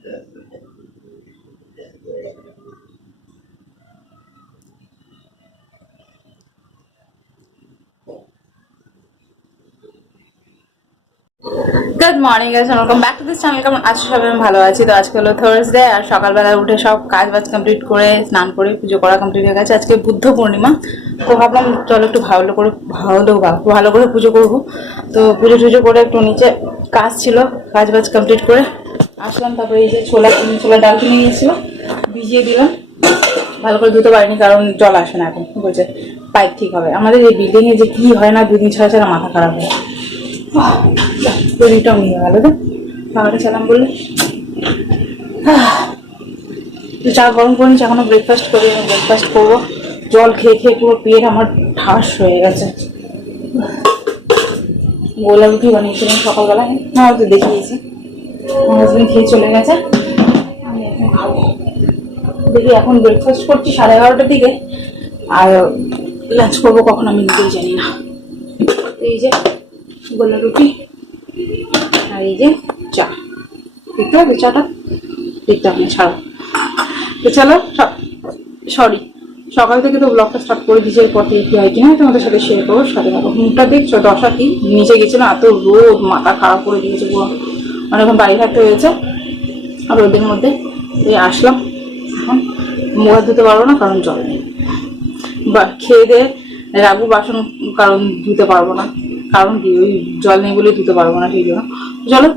Good morning guys, welcome back to this channel. কেমন আছো সবাই? আমি ভালো আছি। তো আজকে হলো থার্সডে, আর সকালবেলা উঠে সব কাজ বাজ কমপ্লিট করে স্নান করে পুজো করা কমপ্লিট হয়ে গেছে। আজকে বুদ্ধ পূর্ণিমা, তো ভাবলাম চলো একটু ভালো করে পুজো করবো। তো পুজো টুজো করে একটু নিচে কাজ ছিল, কাজ বাজ কমপ্লিট করে আসলাম। তারপরে এই যে ছোলা ডাল কিনে নিয়েছিল, ভিজিয়ে দিলাম। ভালো করে ধুতে পারিনি কারণ জল আসে না এখন, বলছে পাইপ ঠিক হবে। আমাদের এই বিল্ডিং এ যে কি হয় না, দুদিন ছাড়া ছাড়া মাথা খারাপ হয়। তৈরিটাও নিয়ে গেল তো খাওয়াটা চালাম বললে। চা গরম করে নিচ্ছি, এখনো ব্রেকফাস্ট করি। আমি ব্রেকফাস্ট করবো। জল খেয়ে খেয়ে পুরো পেট আমার ঠাস হয়ে গেছে। গোলা রুটি বানিয়েছিলাম সকালবেলায়, হ্যাঁ তো দেখিয়েছি। আমার হাজবেন্ড খেয়ে চলে গেছে, আমি এখন খাবো। দেখি এখন ব্রেকফাস্ট করছি 11:30টার দিকে, আর লাঞ্চ করবো কখন আমি নিজেই জানি না। এই যে গোলা রুটি আর এই যে চা। দেখতে হবে চাটা? দেখতে হবে, ছাড়ো। তো চলো, সকাল থেকে তো ব্লগটা স্টার্ট করে দিয়েছে। এরপর থেকে কি হয় কিনা তোমাদের সাথে শেয়ার করবো। সাথে থাকো। মুখটা দেখছো দশা কি? নিচে গেছিলাম, এত রোদ, মাথা খারাপ করে দিয়েছে পুরো। অনেকক্ষণ বাড়ি থাকতে হয়েছে আর রোদের মধ্যে। এই আসলাম, এখন মুখ ধুতে পারবো না কারণ জল নেই। বা খেয়ে দিয়ে রাখবো বাসন, কারণ ধুতে পারবো না। কারণ কি, ওই জল নেই বলে ধুতে পারবো না, সেই জন্য। চলো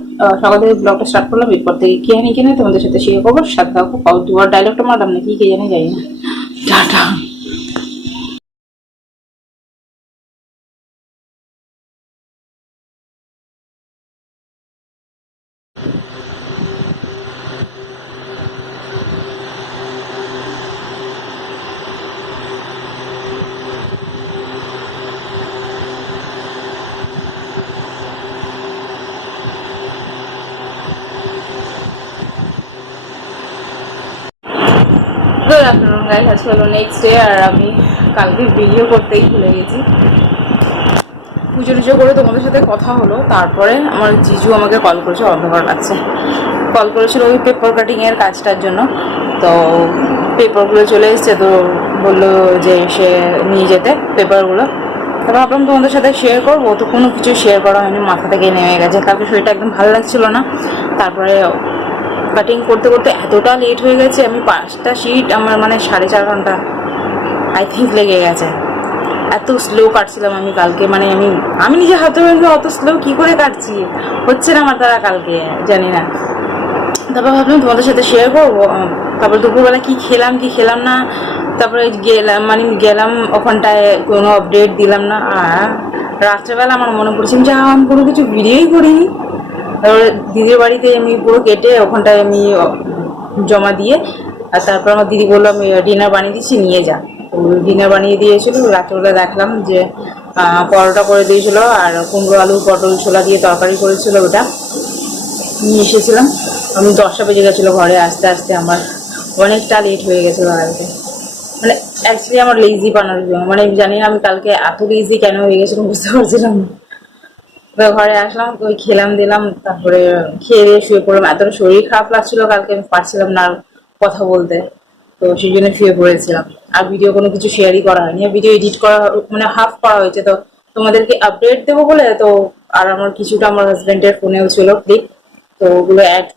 সকাল থেকে ব্লগটা স্টার্ট করলাম। এরপর থেকে কে আনি কিনে তোমাদের সাথে শেয়ার করবো। সাথে থাকো। দুবার ডায়লগটা মারলাম নাকি কে জানি, যাই না। টাটা। গুড আফটারনুন গাইস, আজকে হলো নেক্সট ডে, আর আমি কালকে ভিডিও করতেই ভুলে গেছি। পুজো টুজো করে তোমাদের সাথে কথা হলো, তারপরে আমার জিজু আমাকে কল করেছে। অন্ধকার লাগছে, কল করেছিল ওই পেপার কাটিংয়ের কাজটার জন্য। তো পেপারগুলো চলে এসছে, তো বললো যে সে নিয়ে যেতে পেপারগুলো। তারপর ভাবলাম তোমাদের সাথে শেয়ার করবো, তো কোনো কিছু শেয়ার করা হয়নি, মাথা থেকে নেমে গেছে। কালকে শরীরটা একদম ভালো লাগছিল না। তারপরে কাটিং করতে করতে এতটা লেট হয়ে গেছে, আমি 5টা শিট আমার মানে 4.5 ঘন্টা আই থিঙ্ক লেগে গেছে। এত স্লো কাটছিলাম আমি কালকে, মানে আমি নিজে হাতে ভেঙে অত স্লো কি করে কাটছি, হচ্ছে না আমার দ্বারা কালকে, জানি না। তারপর ভাবলাম তোমাদের সাথে শেয়ার করবো। তারপর দুপুরবেলা কি খেলাম না। তারপরে গেলাম ওখানটায়, কোনো আপডেট দিলাম না। আর রাত্রেবেলা আমার মনে পড়ছে আমি কোনো কিছু ভিডিওই করিনি। তারপরে দিদির বাড়িতে আমি পুরো কেটে ওখানটায় আমি জমা দিয়ে, আর তারপর আমার দিদি বললো আমি ডিনার বানিয়ে দিচ্ছি, নিয়ে যা। ডিনার বানিয়ে দিয়েছিল। রাত্রেবেলা দেখলাম যে পরোটা করে দিয়েছিল, আর কুমড়ো আলু পটল ছোলা দিয়ে তরকারি করেছিল, ওটা নিয়ে এসেছিলাম। আমি 10টা বেজে গেছিলো ঘরে আসতে আসতে, আমার অনেকটা লেট হয়ে গেছিলো কালকে। মানে অ্যাকচুয়ালি আমার লেজি বানানোর জন্য, মানে জানি না আমি কালকে এত লেজি কেন হয়ে গেছিলাম, বুঝতে পারছিলাম না। ঘরে আসলাম, ওই খেলাম দিলাম, তারপরে খেয়ে দিয়ে শুয়ে পড়লাম। এতটা শরীর খারাপ লাগছিল কালকে, আমি পারছিলাম না আর কথা বলতে, তো সেই জন্য শুয়ে পড়েছিলাম। আর ভিডিও কোনো কিছু শেয়ারই করা হয়নি, ভিডিও এডিট করা মানে হাফ করা হয়েছে। তো তোমাদেরকে আপডেট দেবো বলে, তো আর আমার কিছুটা আমার হাজবেন্ডের ফোনেও ছিল ক্লিপ, তো ওগুলো অ্যাড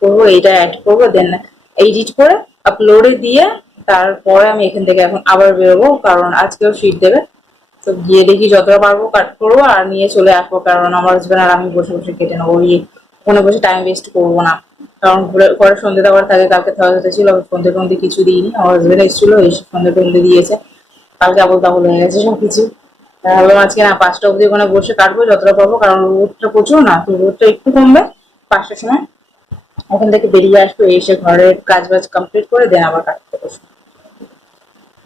করবো, এইটা অ্যাড করবো, দেন এডিট করে আপলোডে দিয়ে তারপরে আমি এখান থেকে এখন আবার বেরোবো, কারণ আজকেও শিট দেবে। তো গিয়ে দেখি যতটা পারবো কাট করবো আর নিয়ে চলে আসবো, কারণ আমার হাজবেন্ড আর আমি বসে বসে কেটে নেবো। ওখানে বসে টাইম ওয়েস্ট করবো না, কারণ ঘরে সন্ধ্যে দেওয়ার থাকে। কালকে থার্সডে ছিল, সন্ধ্যে টন্ধে কিছু দিইনি। আমার হাজবেন্ড এসেছিলো, এই সন্ধ্যে টন্ধে দিয়েছে। কালকে আবল তাবল হয়ে গেছে সবকিছু। ভাবলাম আজকে না 5টা অবধি ওখানে বসে কাটবো যতটা পারবো, কারণ রোদটা প্রচুর না, তো রোদটা একটু কমবে 5টার সময় ওখান থেকে বেরিয়ে আসবো, এসে ঘরের কাজ বাজ কমপ্লিট করে দেন আবার কাটতে বসবো।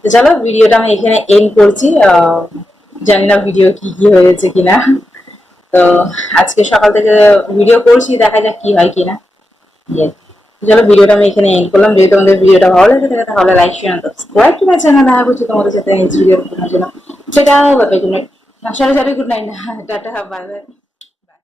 তো চলো ভিডিওটা আমি এখানে এন্ড করছি। জানি না ভিডিও কি হয়েছে কিনা। তো আজকে সকাল থেকে ভিডিও করছি, দেখা যাক কি হয় কিনা। চলো ভিডিওটা আমি এখানে এন্ড করলাম। যদি তোমাদের ভিডিওটা ভালো লাগে থাকে তাহলে like share subscribe to my channel. দেখা করছি তোমাদের সাথে নেক্সট ভিডিও করার জন্য। সেটা good night, sorry good night না, টাটা, বাই বাই।